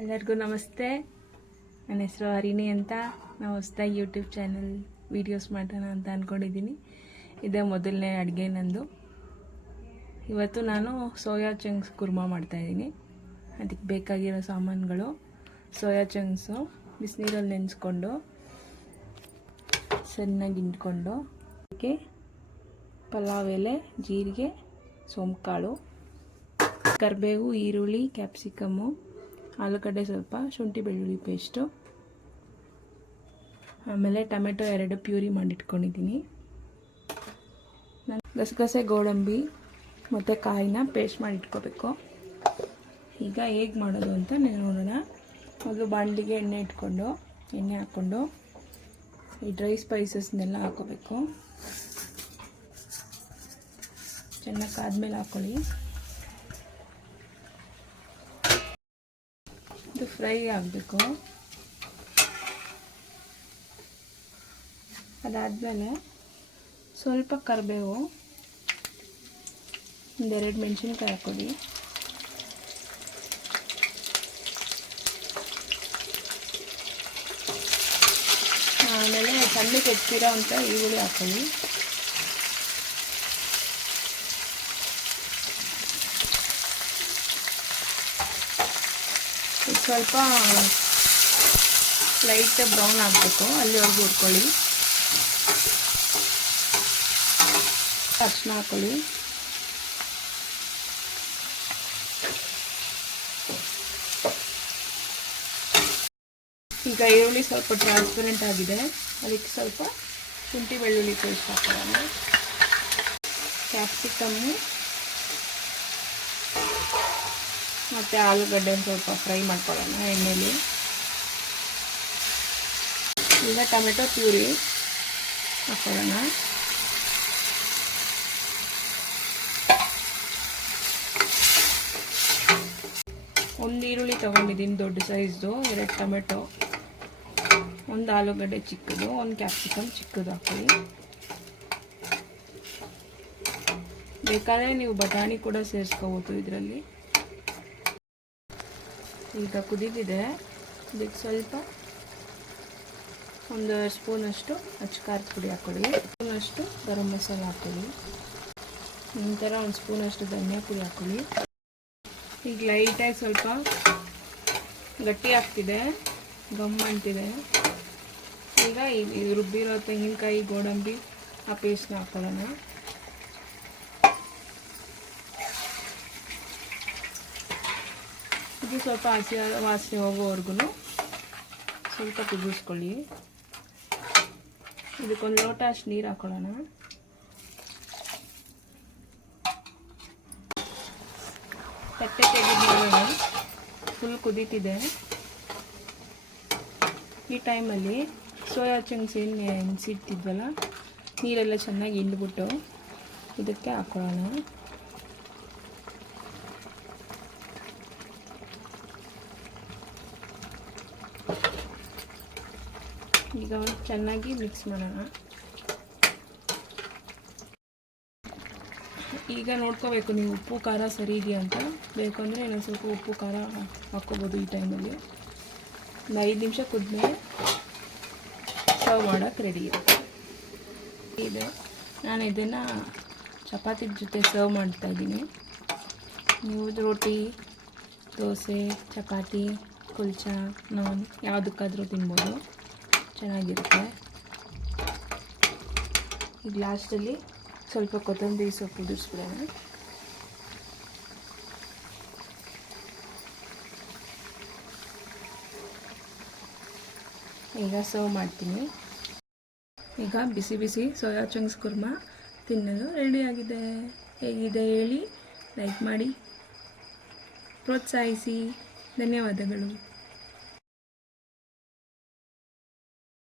ಎಲ್ಲರಿಗೂ ನಮಸ್ತೆ. ನನ್ನ ಹೆಸರು ಹರಿಣಿ ಅಂತ. ನಾವು ಹೊಸದಾಗಿ ಯೂಟ್ಯೂಬ್ ಚಾನಲ್ ವೀಡಿಯೋಸ್ ಮಾಡೋಣ ಅಂತ ಅಂದ್ಕೊಂಡಿದ್ದೀನಿ. ಇದೇ ಮೊದಲನೇ ಅಡುಗೆ ನಂದು. ಇವತ್ತು ನಾನು ಸೋಯಾ ಚಂಕ್ಸ್ ಕುರ್ಮಾ ಮಾಡ್ತಾಯಿದ್ದೀನಿ. ಅದಕ್ಕೆ ಬೇಕಾಗಿರೋ ಸಾಮಾನುಗಳು: ಸೋಯಾ ಚಂಕ್ಸು ಬಿಸಿನೀರಲ್ಲಿ ನೆನೆಸ್ಕೊಂಡು ಚೆನ್ನಾಗಿ ಹಿಂಡ್ಕೊಂಡು, ಅದಕ್ಕೆ ಪಲಾವ್ ಎಲೆ, ಜೀರಿಗೆ, ಸೋಂಪುಕಾಳು, ಕರಿಬೇವು, ಈರುಳ್ಳಿ, ಕ್ಯಾಪ್ಸಿಕಮ್ಮು, ಆಲೂಗಡ್ಡೆ ಸ್ವಲ್ಪ, ಶುಂಠಿ ಬೆಳ್ಳುಳ್ಳಿ ಪೇಸ್ಟು, ಆಮೇಲೆ ಟೊಮೆಟೊ 2 ಪ್ಯೂರಿ ಮಾಡಿಟ್ಕೊಂಡಿದ್ದೀನಿ. ಗಸಗಸೆ, ಗೋಡಂಬಿ ಮತ್ತು ಕಾಯಿನ ಪೇಸ್ಟ್ ಮಾಡಿ ಇಟ್ಕೋಬೇಕು. ಈಗ ಹೇಗೆ ಮಾಡೋದು ಅಂತ ನೋಡೋಣ. ಮೊದಲು ಬಾಣಲಿಗೆ ಎಣ್ಣೆ ಹಾಕ್ಕೊಂಡು ಈ ಡ್ರೈ ಸ್ಪೈಸಸ್ನೆಲ್ಲ ಹಾಕೋಬೇಕು. ಚೆನ್ನಾಗಿ ಕಾದ್ಮೇಲೆ ಹಾಕ್ಕೊಳ್ಳಿ. ಇದು ಫ್ರೈ ಆಗಬೇಕು. ಅದಾದಮೇಲೆ ಸ್ವಲ್ಪ ಕರಿಬೇವು, 2 ಮೆಣಸಿನ್ಕಾಯಿ ಹಾಕ್ಕೊಳ್ಳಿ. ಆಮೇಲೆ ಸಣ್ಣಕ್ಕೆ ಹೆಚ್ಚಿರೋ ಅಂತ ಈರುಳ್ಳಿ ಹಾಕ್ಕೊಳ್ಳಿ. ಸ್ವಲ್ಪ ಲೈಟ್ ಬ್ರೌನ್ ಆಗಬೇಕು, ಅಲ್ಲಿವರೆಗೂ ಹುರ್ಕೊಳ್ಳಿ. ಅರಿಶಿನ ಹಾಕ್ಕೊಳ್ಳಿ. ಈಗ ಈರುಳ್ಳಿ ಸ್ವಲ್ಪ ಟ್ರಾನ್ಸ್ಪರೆಂಟ್ ಆಗಿದೆ, ಅದಕ್ಕೆ ಸ್ವಲ್ಪ ಶುಂಠಿ ಬೆಳ್ಳುಳ್ಳಿ ಪೇಸ್ಟ್ ಹಾಕೋಣ. ಕ್ಯಾಪ್ಸಿಕಮ್ಮು ಮತ್ತು ಆಲೂಗಡ್ಡೆ ಸ್ವಲ್ಪ ಫ್ರೈ ಮಾಡ್ಕೊಳ್ಳೋಣ ಎಣ್ಣೆಲಿ. ಈಗ ಟೊಮೆಟೊ ಪ್ಯೂರಿ ಹಾಕೊಳ್ಳೋಣ. ಒಂದು ಈರುಳ್ಳಿ ತೊಗೊಂಡಿದ್ದೀನಿ ದೊಡ್ಡ ಸೈಜ್ದು, 2 ಟೊಮೆಟೊ, 1 ಆಲೂಗಡ್ಡೆ ಚಿಕ್ಕದು, 1 ಕ್ಯಾಪ್ಸಿಕಮ್ ಚಿಕ್ಕದು ಹಾಕೊಳ್ಳಿ. ಬೇಕಾದರೆ ನೀವು ಬಟಾಣಿ ಕೂಡ ಸೇರಿಸ್ಕೋಬೋದು ಇದರಲ್ಲಿ. ಈಗ ಕುದಿದಿದೆ, ಇದಕ್ಕೆ ಸ್ವಲ್ಪ 1 ಸ್ಪೂನಷ್ಟು ಅಚ್ಚ ಪುಡಿ ಹಾಕ್ಕೊಳ್ಳಿ, ಸ್ಪೂನಷ್ಟು ಗರಂ ಮಸಾಲ ಹಾಕ್ಕೊಳ್ಳಿ, ನಂತರ 1 ಸ್ಪೂನಷ್ಟು ಧನಿಯಾ ಪುಡಿ ಹಾಕ್ಕೊಳ್ಳಿ. ಈಗ ಲೈಟಾಗಿ ಸ್ವಲ್ಪ ಗಟ್ಟಿ ಆಗ್ತಿದೆ, ಗಮ್ ಅಂತಿದೆ. ಈಗ ಇದು ರುಬ್ಬಿರೋ ತೆಂಗಿನಕಾಯಿ, ಗೋಡಂಬಿ ಆ ಪೇಸ್ಟ್ನ ಹಾಕ್ಕೊಳ್ಳೋಣ. ಇದು ಸ್ವಲ್ಪ ಹಸಿ ವಾಸನೆ ಹೋಗೋವರೆಗೂ ಸ್ವಲ್ಪ ಕುದಿಸ್ಕೊಳ್ಳಿ. ಇದಕ್ಕೊಂದು ಲೋಟ ಅಷ್ಟು ನೀರು ಹಾಕೊಳ್ಳೋಣ. ತಟ್ಟೆ ತೆಗೆದು ನೋಡೋಣ, ಫುಲ್ ಕುದೀತಿದೆ. ಈ ಟೈಮಲ್ಲಿ ಸೋಯಾ ಚಂಕ್ಸ್ ಏನು ನೆನೆಸಿಟ್ಟಿದ್ವಲ್ಲ, ನೀರೆಲ್ಲ ಚೆನ್ನಾಗಿ ಹಿಂಡ್ಬಿಟ್ಟು ಇದಕ್ಕೆ ಹಾಕೊಳ್ಳೋಣ. ಈಗ ಚೆನ್ನಾಗಿ ಮಿಕ್ಸ್ ಮಾಡೋಣ. ಈಗ ನೋಡ್ಕೋಬೇಕು ನೀವು ಉಪ್ಪು ಖಾರ ಸರಿ ಇದೆಯಾ ಅಂತ. ಬೇಕು ಅಂದರೆ ಇನ್ನೊಂದು ಸ್ವಲ್ಪ ಉಪ್ಪು ಖಾರ ಹಾಕ್ಕೋಬೋದು. ಈ ಟೈಮಲ್ಲಿ ಒಂದು 5 ನಿಮಿಷ ಕುದ್ಮೇಲೆ ಸರ್ವ್ ಮಾಡೋಕ್ಕೆ ರೆಡಿ ಇದೆ. ನಾನು ಇದನ್ನು ಚಪಾತಿ ಜೊತೆ ಸರ್ವ್ ಮಾಡ್ತಾಯಿದ್ದೀನಿ. ನೀವು ರೋಟಿ, ದೋಸೆ, ಚಪಾತಿ, ಕುಲ್ಚಾ, ನಾನ್ ಯಾವುದಕ್ಕಾದರೂ ತಿನ್ಬೋದು, ಚೆನ್ನಾಗಿರುತ್ತೆ. ಈಗ ಲಾಸ್ಟಲ್ಲಿ ಸ್ವಲ್ಪ ಕೊತ್ತಂಬರಿ ಸೊಪ್ಪು ಉದುರಿಸ್ಬಿಡೋಣ. ಈಗ ಸರ್ವ್ ಮಾಡ್ತೀನಿ. ಈಗ ಬಿಸಿ ಬಿಸಿ ಸೋಯಾ ಚಂಕ್ಸ್ ಕುರ್ಮಾ ತಿನ್ನಲು ರೆಡಿಯಾಗಿದೆ. ಹೇಗಿದೆ ಹೇಳಿ, ಲೈಕ್ ಮಾಡಿ, ಪ್ರೋತ್ಸಾಹಿಸಿ. ಧನ್ಯವಾದಗಳು.